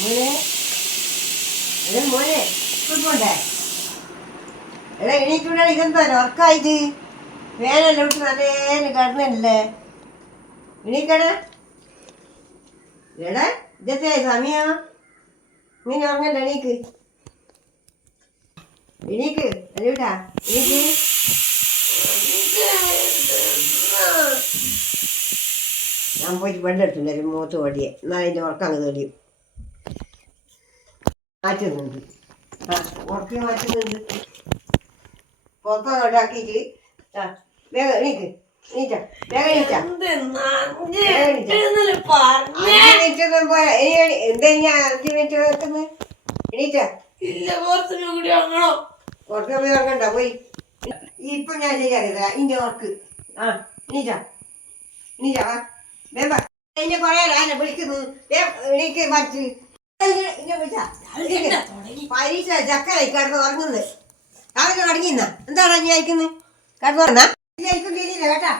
മോനെ മോനെ പോണ്ടേ എടാ എണീറ്റുണ്ടാ ഇതെന്താ ഉറക്കായിട്ട് വേനല്ല വിട്ട് നല്ലേന്ന് കിടന്നല്ലേ എണീക്കട എടാ ഇതത്തെ സമയം നീ ഉറങ്ങണ്ട എണീക്ക് എണീക്ക് അല്ലൂട്ടാ എണീക്ക് ഞാൻ പോയിട്ട് ബെഡെടുത്തില്ല മൂത്ത് ഓടിയെ എന്നാൽ അതിൻ്റെ ഉറക്കം അങ്ങ് തെളിയും മാറ്റുന്നുണ്ട് ഉറക്കി മാറ്റുന്നുണ്ട് പുറത്തങ്ങോട്ട് ആക്കിയിട്ട് വേഗം എണീക്ക് എണീറ്റ വേഗം എണീറ്റൊന്നും പോയാ എന്താ ഞാൻ 5 മിനിറ്റ് വെക്കുന്നത് എണീറ്റ പുറത്ത് പോയി ഉറങ്ങണ്ട പോയി ഇപ്പം ഞാൻ ശരിയാക്കില്ല ഇന്റെ ഉറക്ക് എണീറ്റ എണീറ്റ വേമ്പ എന്നെ കുറേ ആനെ വിളിക്കുന്നു എണീക്ക് മറിച്ച് പരീക്ഷ ചക്കരായി കിടന്ന് ഉറങ്ങുന്നത് രാവിലെ തുടങ്ങിന്ന എന്താണ് നീ അയക്കുന്നത് കിടന്നു പറഞ്ഞാ കേട്ടാ